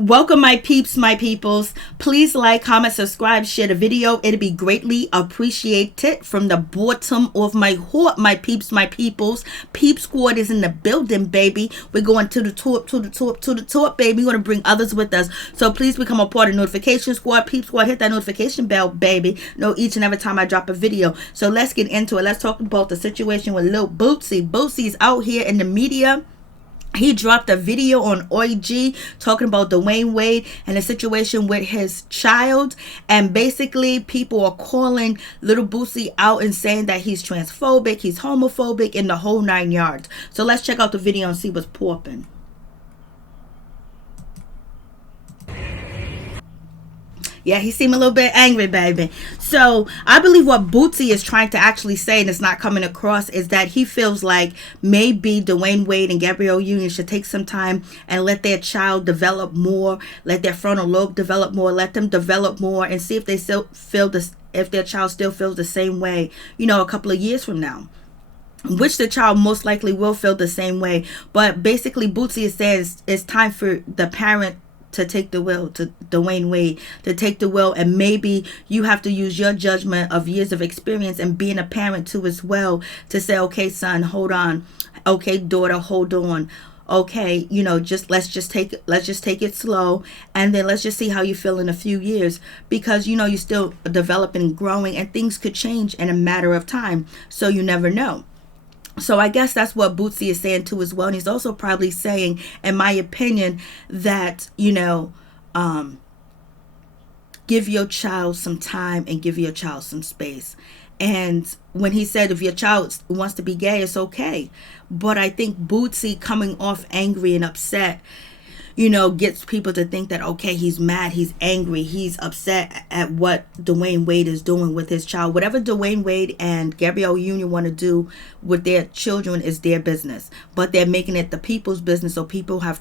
Welcome, my peeps, my peoples. Please like, comment, subscribe, share the video. It'd be greatly appreciated from the bottom of my heart, my peeps, my peoples. Peep Squad is in the building, baby. We're going to the top, to the top, to the top, baby. We're going to bring others with us. So please become a part of Notification Squad. Peep Squad, hit that notification bell, baby. Know each and every time I drop a video. So let's get into it. Let's talk about the situation with Lil Boosie. Boosie's out here in the media. He dropped a video on OIG talking about Dwyane Wade and the situation with his child. And basically, people are calling Lil Boosie out and saying that he's transphobic, he's homophobic, and the whole 9 yards. So let's check out the video and see what's popping. Yeah, he seemed a little bit angry, baby. So I believe what Boosie is trying to actually say, and it's not coming across, is that he feels like maybe Dwyane Wade and Gabrielle Union should take some time and let their child develop more, let their frontal lobe develop more, let them develop more, and see if they still feel this, if their child still feels the same way, you know, a couple of years from now. Which the child most likely will feel the same way. But basically, Boosie is saying it's time for the parent to take the will, to Dwyane Wade, to take the will, and maybe you have to use your judgment of years of experience and being a parent too as well, to say, okay, son, hold on, okay, daughter, hold on, okay, you know, let's just take it slow, and then let's just see how you feel in a few years, because you know you're still developing and growing, and things could change in a matter of time, so you never know. So I guess that's what Boosie is saying too as well. And he's also probably saying, in my opinion, that, you know, give your child some time and give your child some space. And when he said if your child wants to be gay, it's okay. But I think Boosie coming off angry and upset, you know, gets people to think that, okay, he's mad, he's angry, he's upset at what Dwyane Wade is doing with his child. Whatever Dwyane Wade and Gabrielle Union want to do with their children is their business. But they're making it the people's business, so people have,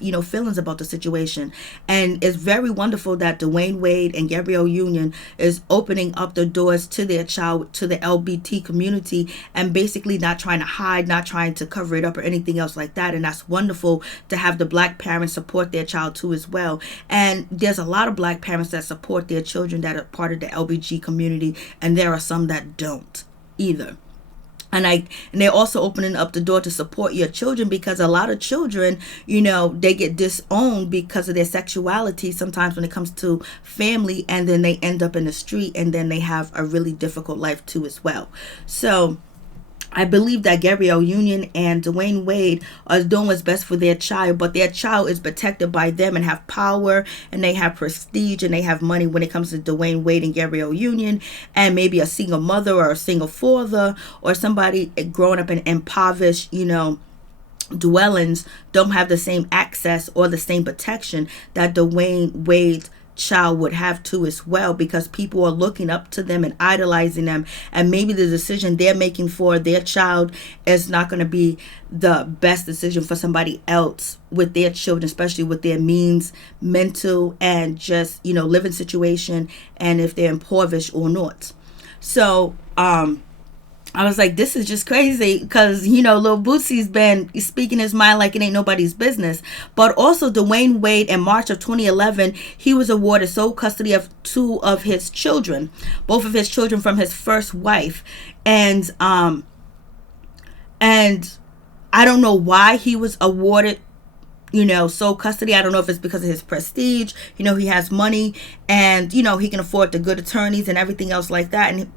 you know, feelings about the situation. And it's very wonderful that Dwyane Wade and Gabrielle Union is opening up the doors to their child, to the LGBT community, and basically not trying to hide, not trying to cover it up or anything else like that. And that's wonderful to have the black parents support their child too as well. And there's a lot of black parents that support their children that are part of the LGBT community, and there are some that don't either. And they're also opening up the door to support your children, because a lot of children, you know, they get disowned because of their sexuality sometimes when it comes to family, and then they end up in the street, and then they have a really difficult life too as well. So I believe that Gabrielle Union and Dwyane Wade are doing what's best for their child, but their child is protected by them and have power, and they have prestige, and they have money when it comes to Dwyane Wade and Gabrielle Union, and maybe a single mother or a single father or somebody growing up in impoverished, you know, dwellings don't have the same access or the same protection that Dwyane Wade's child would have to as well, because people are looking up to them and idolizing them, and maybe the decision they're making for their child is not going to be the best decision for somebody else with their children, especially with their means, mental, and just, you know, living situation, and if they're impoverished or not. So I was like, this is just crazy, because, you know, Lil Boosie's been speaking his mind like it ain't nobody's business. But also Dwyane Wade, in March of 2011, he was awarded sole custody of 2 of his children, both of his children from his first wife. And I don't know why he was awarded, you know, sole custody. I don't know if it's because of his prestige. You know, he has money, and, you know, he can afford the good attorneys and everything else like that. And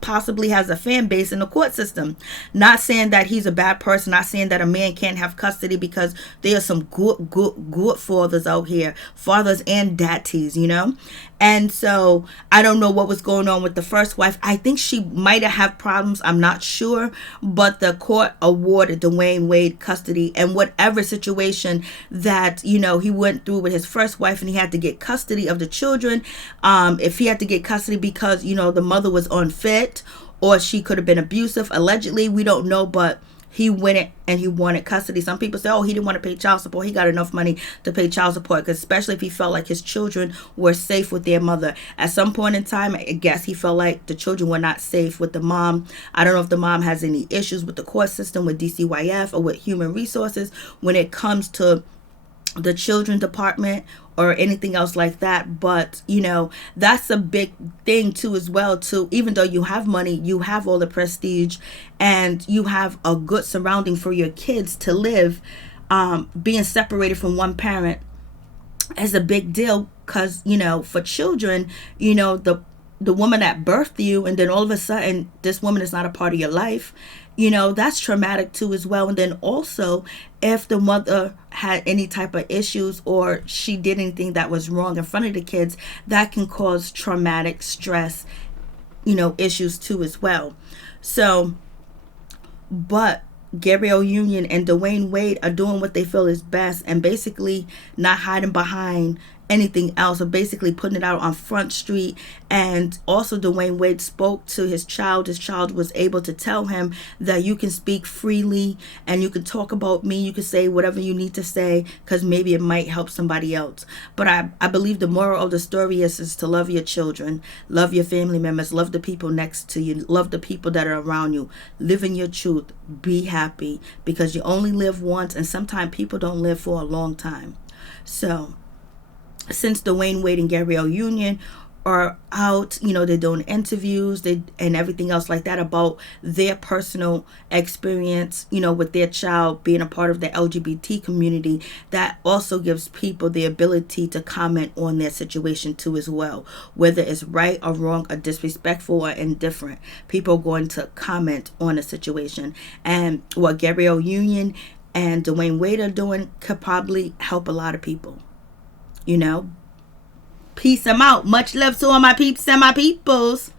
possibly has a fan base in the court system. Not saying that he's a bad person, not saying that a man can't have custody, because there are some good fathers out here, fathers and daddies, you know. And so I don't know what was going on with the first wife. I think she might have had problems, I'm not sure, but the court awarded Dwyane Wade custody, and whatever situation that, you know, he went through with his first wife, and he had to get custody of the children, if he had to get custody because, you know, the mother was unfit, or she could have been abusive, allegedly, we don't know, but he went and he wanted custody. Some people say, oh, he didn't want to pay child support. He got enough money to pay child support, because especially if he felt like his children were safe with their mother. At some point in time, I guess he felt like the children were not safe with the mom. I don't know if the mom has any issues with the court system, with DCYF, or with human resources when it comes to the children department or anything else like that. But that's a big thing too as well too. Even though you have money, you have all the prestige, and you have a good surrounding for your kids to live, being separated from one parent is a big deal. Because for children, the woman that birthed you, and then all of a sudden this woman is not a part of your life, that's traumatic too as well. And then also, if the mother had any type of issues or she did anything that was wrong in front of the kids, that can cause traumatic stress, issues too as well. So, but Gabrielle Union and Dwyane Wade are doing what they feel is best, and basically not hiding behind anything else, or basically putting it out on Front Street. And also Dwyane Wade spoke to his child. His child was able to tell him that you can speak freely and you can talk about me, you can say whatever you need to say, because maybe it might help somebody else. But I believe the moral of the story is to love your children, love your family members, love the people next to you, love the people that are around you, live in your truth, be happy, because you only live once, and sometimes people don't live for a long time. So since Dwyane Wade and Gabrielle Union are out, they're doing interviews, and everything else like that about their personal experience, with their child being a part of the LGBT community. That also gives people the ability to comment on their situation too as well, whether it's right or wrong or disrespectful or indifferent. People are going to comment on the situation, and what Gabrielle Union and Dwyane Wade are doing could probably help a lot of people. Peace, I'm out. Much love to all my peeps and my peoples.